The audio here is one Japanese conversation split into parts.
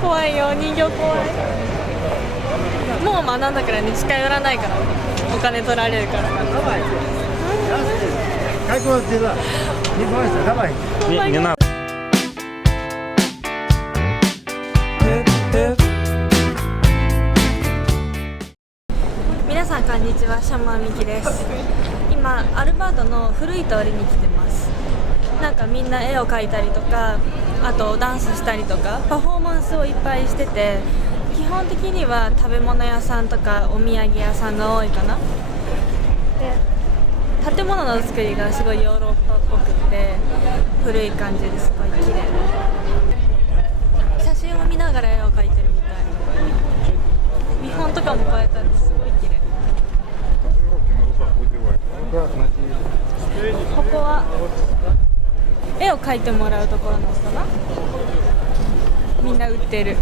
怖いよ、人形怖い。もう学んだからね、近寄らないからお金取られるから。皆さんこんにちは、シャマーミキです。今アルバートの古い通りに来てます。なんかみんな絵を描いたりとか、あとダンスしたりとかパフォーマンスをいっぱいしてて、基本的には食べ物屋さんとかお土産屋さんが多いかな。で、建物の作りがすごいヨーロッパっぽくて古い感じですごい綺麗。写真を見ながら絵を描いてるみたい。見本とかもこうやったらすごい綺麗。ここは絵を描いてもらうところなのかな。みんな売ってる。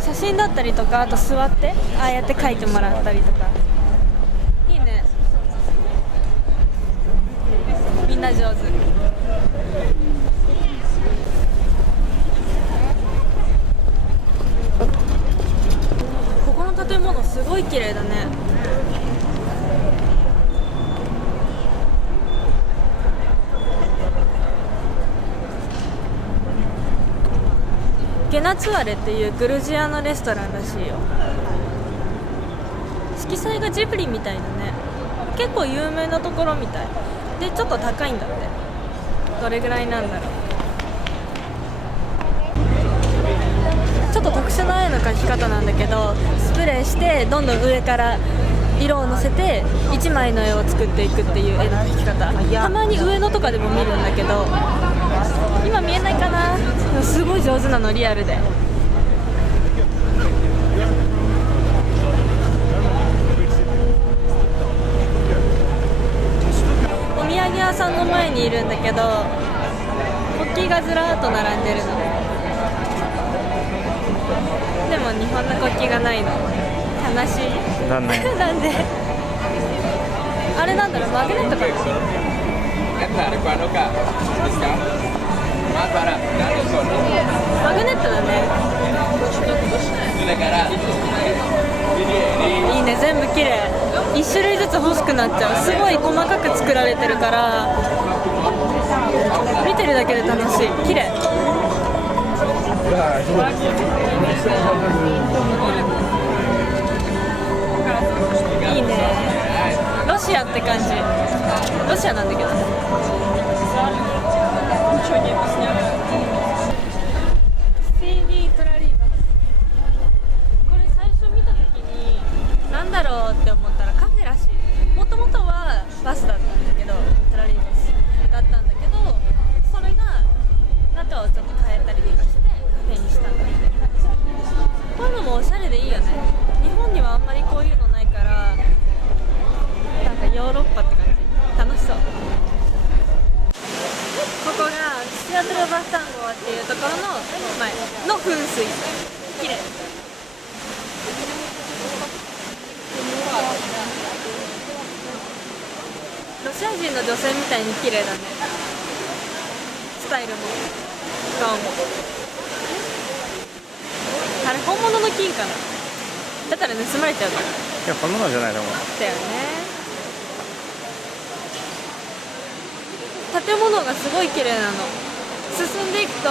写真だったりとか、あと座ってああやって描いてもらったりとか、いいね。みんな上手。ここの建物すごい綺麗だね。ゲナツアレっていうグルジアのレストランらしいよ。色彩がジブリみたいだね。結構有名なところみたいで、ちょっと高いんだって。どれぐらいなんだろう。ちょっと特殊な絵の描き方なんだけど、スプレーしてどんどん上から色をのせて1枚の絵を作っていくっていう絵の描き方。たまに上野とかでも見るんだけど、今見えないかな。すごい上手なの、リアルで。お土産屋さんの前にいるんだけど、国旗がずらーっと並んでるの。でも日本の国旗がないの。悲しい。なんでなんであれなんだろう、マグネットかな。マグネットだね。いいね、全部綺麗。1種類ずつ欲しくなっちゃう。すごい細かく作られてるから見てるだけで楽しい。綺麗。いいね。ロシアって感じ。ロシアなんだけどCD トラリーバス。これ最初見た時になんだろうって思ったらカフェらしい。もともとはバスだったんだけど、トラリーバスだったんだけど、それが中をちょっと変えたりとかしてカフェにしたんだって。こういうのもおしゃれでいいよね。日本にはあんまりこういうのないから、なんかヨーロッパって感じ。楽しそう。ここがシアトルバスタンゴアっていうところの前の噴水。綺麗。ロシア人の女性みたいに綺麗だね。スタイルも顔も。あれ本物の金かな。だったら盗まれちゃうから。いや、こんなのじゃないと思う。だよね。建物がすごい綺麗なの。進んでいくと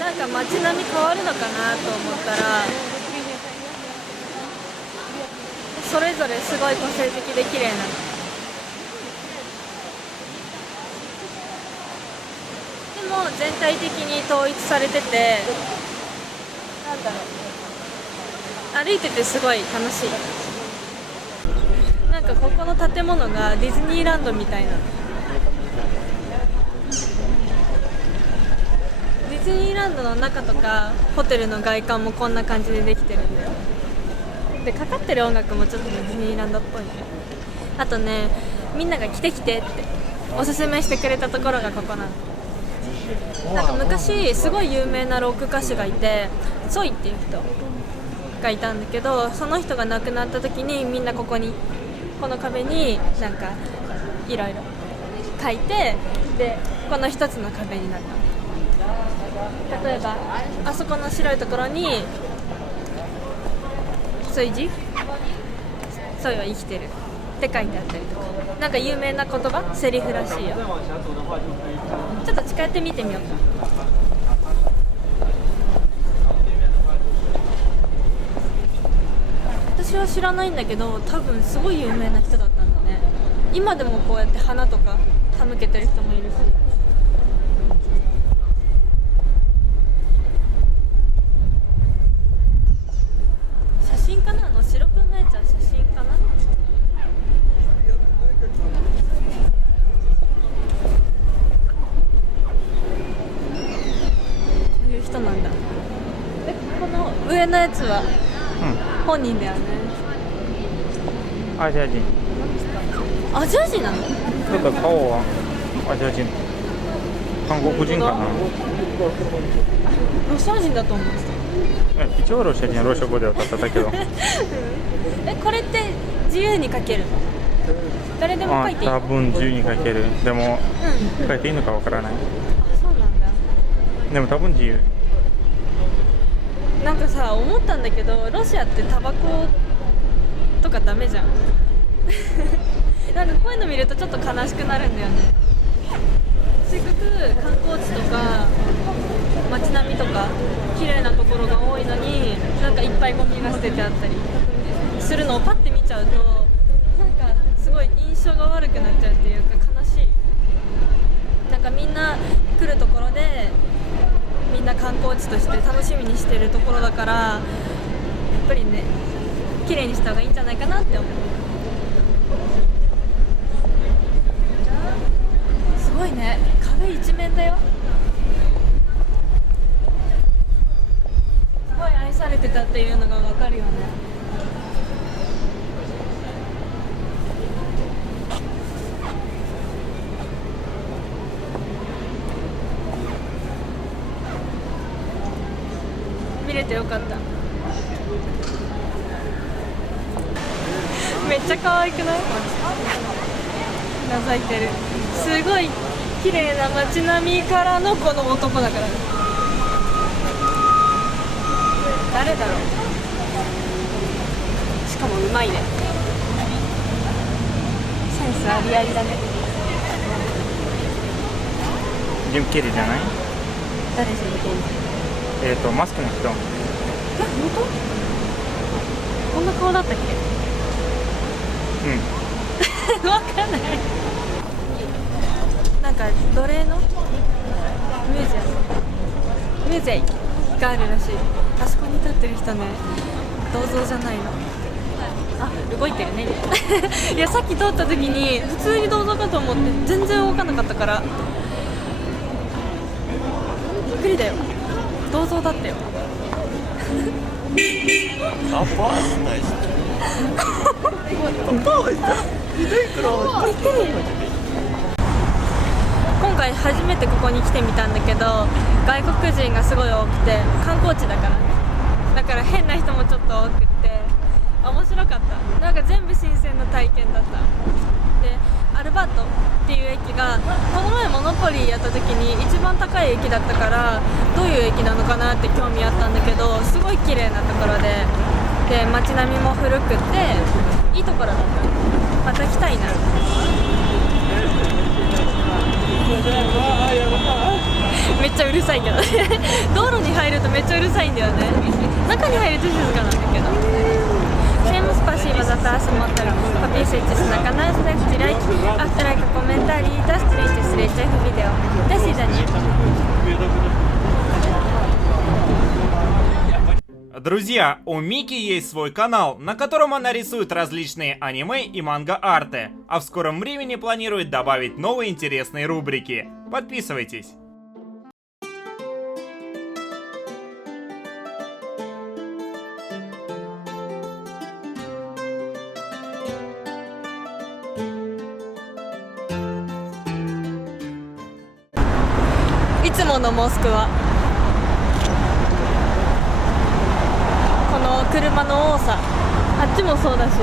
なんか街並み変わるのかなと思ったら、それぞれすごい個性的で綺麗なの。でも全体的に統一されてて、なんだろう、歩いててすごい楽しい。なんかここの建物がディズニーランドみたいなの。ディズニーランドの中とかホテルの外観もこんな感じでできてるんだよ。で、かかってる音楽もちょっとディズニーランドっぽいね。あとね、みんなが来て来てっておすすめしてくれたところがここなの。なんか昔すごい有名なロック歌手がいて、ソイっていう人がいたんだけど、その人が亡くなった時にみんなここに、この壁になんかいろいろ書いて、でこの一つの壁になった。例えばあそこの白いところにそういう字、そういうは生きてるって書いてあったりとか、なんか有名な言葉、セリフらしいよ。ちょっと近寄って見てみようか。私は知らないんだけど、多分すごい有名な人だったんだね。今でもこうやって花とか手向けてる人もいるし。写真かな、白くのやつは写真かな。そういう人なんだ。この上のやつは本人だよね。アジア人。アジア人なの？ちょっと顔はアジア人。韓国人かな。ロシア人だと思ってた。一応ロシア人はロシア語では歌ってたけど。これって自由に書けるの？誰でも書いていいの？多分自由に書ける。でも、書いていいのかわからない。あ、そうなんだ。でも多分自由。なんかさ、思ったんだけど、ロシアってタバコとかダメじゃん。なんかこういうの見るとちょっと悲しくなるんだよね。せっかく観光地とか街並みとか綺麗なところが多いのに、なんかいっぱいゴミが捨ててあったりするのをパッて見ちゃうと、なんかすごい印象が悪くなっちゃうっていうか、悲しい。なんかみんな来るところで、みんな観光地として楽しみにしてるところだから、やっぱりね、綺麗にした方がいいんじゃないかなって思う。すごいね、壁一面だよ。すごい愛されてたっていうのが分かるよね。見れてよかった。めっちゃ可愛くない？覗いてる。すごい綺麗な街並みからのこの男だから。誰だろう。しかもうまいね。センスありありだね。ジム・ケリーじゃない？誰ジム・ケリー？マスクの人。本当？こんな顔だったっけ？わかんない。なんか奴隷のミュージアムがあるらしい。あそこに立ってる人ね、銅像じゃないの。あ、動いてるね。いや、さっき通った時に普通に銅像かと思って全然動かなかったから、びっくりだよ。銅像だったよ。今回初めてここに来てみたんだけど、外国人がすごい多くて、観光地だからね。だから変な人もちょっと多くて面白かった。なんか全部新鮮な体験だった。で、アルバートっていう駅がこの前モノポリーやった時に一番高い駅だったから、どういう駅なのかなって興味あったんだけど、すごい綺麗なところで、街並みも古くていいところだった。また来たいな。めっちゃうるさいけどね。道路に入るとめっちゃうるさいんだよね。中に入ると静かなんだけど。Всем спасибо за просмотр. Подписывайтесь на канал, ставьте лайки, оставляйте комментарии. До встречи в следующих видео. До свидания. Друзья, у Мики есть свой канал, на котором она рисует различные аниме и манго-арты, а в скором времени планирует добавить новые интересные рубрики. Подписывайтесь. Иつものモスクワ。この車の多さ、あっちもそうだし、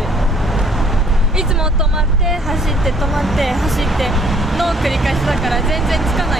いいつも止まって走って止まって走っての繰り返しだから全然つか